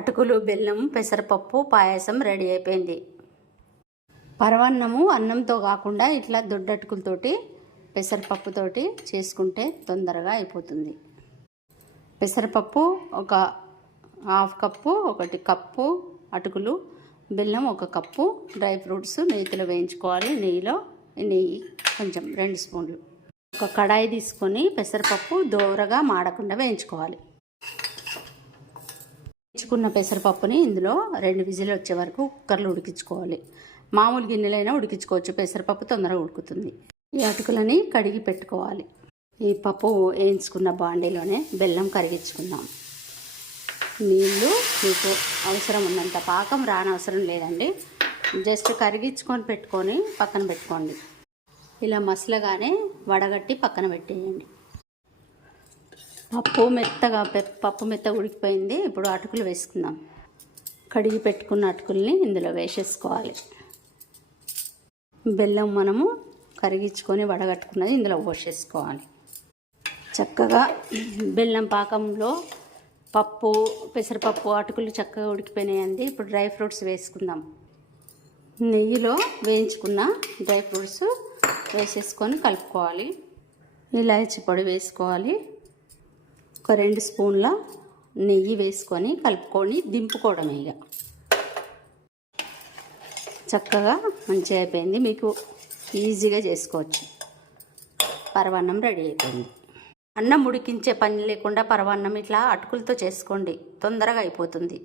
అటుకులు, బెల్లం, పెసరపప్పు పాయసం రెడీ అయిపోయింది. పరవన్నము అన్నంతో కాకుండా ఇట్లా దొడ్డటుకులతోటి పెసరపప్పుతోటి చేసుకుంటే తొందరగా అయిపోతుంది. పెసరపప్పు ఒక హాఫ్ కప్పు, 1 కప్పు అటుకులు, బెల్లం 1 కప్పు, డ్రై ఫ్రూట్స్ నెయ్యిలో వేయించుకోవాలి. నెయ్యి కొంచెం 2 స్పూన్లు. ఒక కడాయి తీసుకొని పెసరపప్పు దోరగా మాడకుండా వేయించుకోవాలి. వేయించుకున్న పెసరపప్పుని ఇందులో 2 విజిల్ వచ్చే వరకు కుక్కర్లో ఉడికించుకోవాలి. మామూలు గిన్నెలైనా ఉడికించుకోవచ్చు, పెసరపప్పు తొందరగా ఉడుకుతుంది. ఈ అటుకులని కడిగి పెట్టుకోవాలి. ఈ పప్పు వేయించుకున్న బాండీలోనే బెల్లం కరిగించుకుందాం. నీళ్ళు మీకు అవసరం ఉన్నంత, పాకం రానవసరం లేదండి. జస్ట్ కరిగించుకొని పెట్టుకొని పక్కన పెట్టుకోండి. ఇలా మసలగానే వడగట్టి పక్కన పెట్టేయండి. పప్పు మెత్తగా ఉడికిపోయింది. ఇప్పుడు అటుకులు వేసుకుందాం. కడిగి పెట్టుకున్న అటుకుల్ని ఇందులో వేసేసుకోవాలి. బెల్లం మనము కరిగించుకొని వడగట్టుకున్నది ఇందులో పోసేసుకోవాలి. చక్కగా బెల్లం పాకంలో పెసరపప్పు అటుకులు చక్కగా ఉడికిపోయినాయండి. ఇప్పుడు డ్రై ఫ్రూట్స్ వేసుకుందాం. నెయ్యిలో వేయించుకున్న డ్రై ఫ్రూట్స్ వేసేసుకొని కలుపుకోవాలి. ఇలాచీ పొడి వేసుకోవాలి. ఒక 2 స్పూన్ల నెయ్యి వేసుకొని కలుపుకొని దింపుకోవడమే. ఇక చక్కగా మంచిగా అయిపోయింది. మీకు ఈజీగా చేసుకోవచ్చు. పరవాన్నం రెడీ అయిపోయింది. అన్నం ఉడికించే పని లేకుండా పరవాన్నం ఇట్లా అటుకులతో చేసుకోండి, తొందరగా అయిపోతుంది.